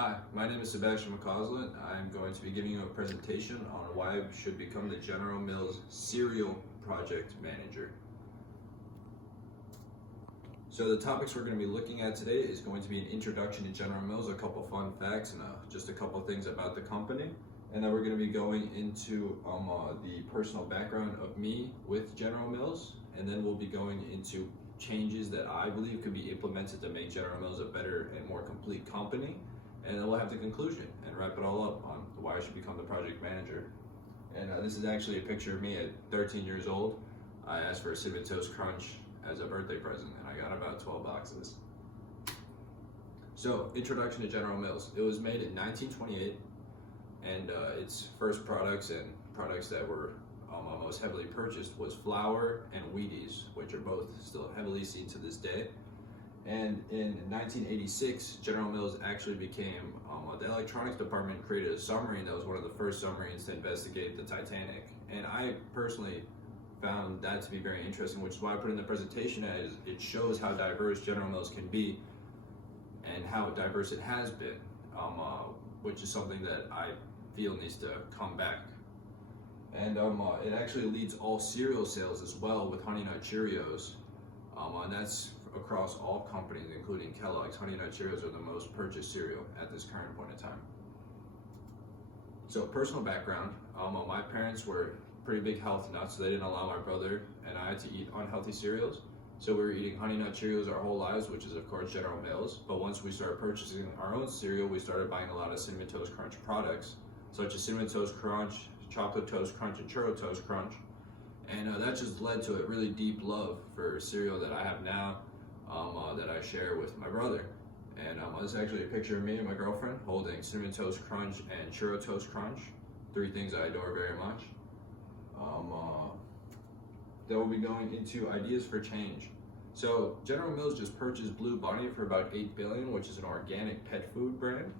Hi, my name is Sebastian McCausland. I'm going to be giving you a presentation on why I should become the General Mills Cereal Project Manager. So the topics we're going to be looking at today is going to be an introduction to General Mills, a couple fun facts, and just a couple things about the company. And then we're going to be going into the personal background of me with General Mills, and then we'll be going into changes that I believe could be implemented to make General Mills a better and more complete company. And then we'll have the conclusion and wrap it all up on why I should become the project manager. And this is actually a picture of me at 13 years old. I asked for a Cinnamon Toast Crunch as a birthday present, and I got about 12 boxes. So, introduction to General Mills. It was made in 1928, and its first products and products that were most heavily purchased was flour and Wheaties, which are both still heavily seen to this day. And in 1986, General Mills actually became, the electronics department created a submarine that was one of the first submarines to investigate the Titanic. And I personally found that to be very interesting, which is why I put in the presentation as it shows how diverse General Mills can be and how diverse it has been, which is something that I feel needs to come back. And it actually leads all cereal sales as well with Honey Nut Cheerios, and that's across all companies, including Kellogg's. Honey Nut Cheerios are the most purchased cereal at this current point in time. So personal background, my parents were pretty big health nuts, so they didn't allow my brother and I to eat unhealthy cereals. So we were eating Honey Nut Cheerios our whole lives, which is of course General Mills. But once we started purchasing our own cereal, we started buying a lot of Cinnamon Toast Crunch products, such as Cinnamon Toast Crunch, Chocolate Toast Crunch, and Churro Toast Crunch. And that just led to a really deep love for cereal that I have now, that I share with my brother. And this is actually a picture of me and my girlfriend holding Cinnamon Toast Crunch and Churro Toast Crunch, three things I adore very much. Then we'll be going into ideas for change. So General Mills just purchased Blue Bunny for about $8 billion, which is an organic pet food brand.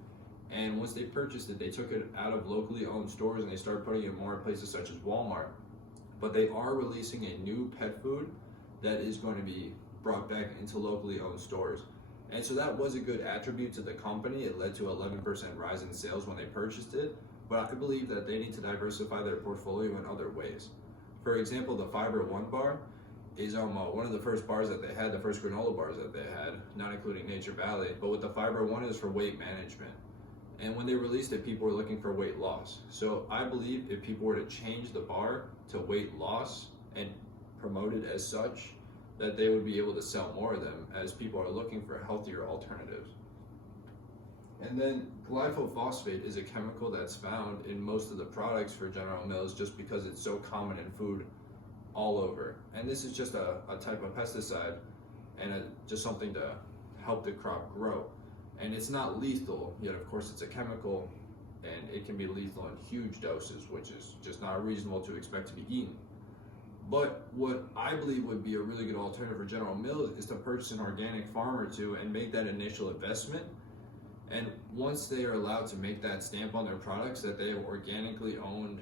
And once they purchased it, they took it out of locally owned stores and they started putting it in more places such as Walmart. But they are releasing a new pet food that is going to be brought back into locally owned stores. And so that was a good attribute to the company. It led to 11% rise in sales when they purchased it. But I believe that they need to diversify their portfolio in other ways. For example, the Fiber One bar is one of the first bars that they had, the first granola bars that they had, not including Nature Valley. But with the Fiber One is for weight management. And when they released it, people were looking for weight loss. So I believe if people were to change the bar to weight loss and promote it as such, that they would be able to sell more of them as people are looking for healthier alternatives. And then glyphosate is a chemical that's found in most of the products for General Mills just because it's so common in food all over. And this is just a type of pesticide and just something to help the crop grow. And it's not lethal, yet of course it's a chemical and it can be lethal in huge doses, which is just not reasonable to expect to be eaten. But what I believe would be a really good alternative for General Mills is to purchase an organic farm or two and make that initial investment. And once they are allowed to make that stamp on their products that they have organically owned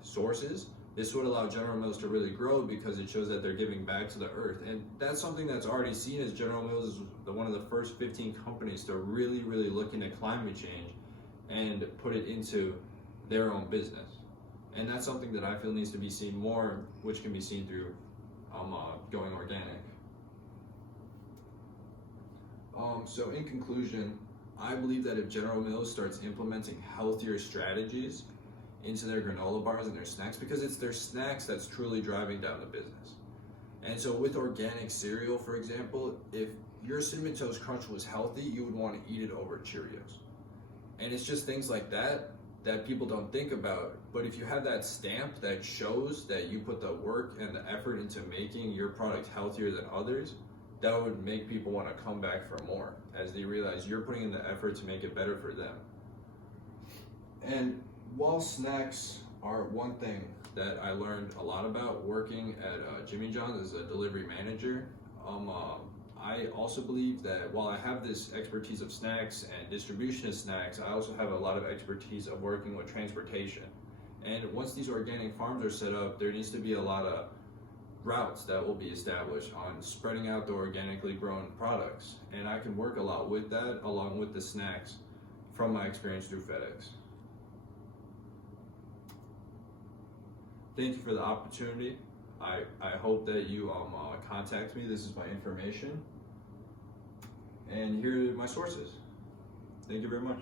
sources, this would allow General Mills to really grow because it shows that they're giving back to the earth. And that's something that's already seen as General Mills is one of the first 15 companies to really look into climate change and put it into their own business. And that's something that I feel needs to be seen more, which can be seen through going organic. So in conclusion, I believe that if General Mills starts implementing healthier strategies into their granola bars and their snacks, because it's their snacks that's truly driving down the business. And so with organic cereal, for example, if your Cinnamon Toast Crunch was healthy, you would want to eat it over Cheerios. And it's just things like that people don't think about. But if you have that stamp that shows that you put the work and the effort into making your product healthier than others, that would make people want to come back for more as they realize you're putting in the effort to make it better for them. And while snacks are one thing that I learned a lot about working at Jimmy John's as a delivery manager, I also believe that while I have this expertise of snacks and distribution of snacks, I also have a lot of expertise of working with transportation. And once these organic farms are set up, there needs to be a lot of routes that will be established on spreading out the organically grown products. And I can work a lot with that along with the snacks from my experience through FedEx. Thank you for the opportunity. I hope that you contact me. This is my information. And here are my sources. Thank you very much.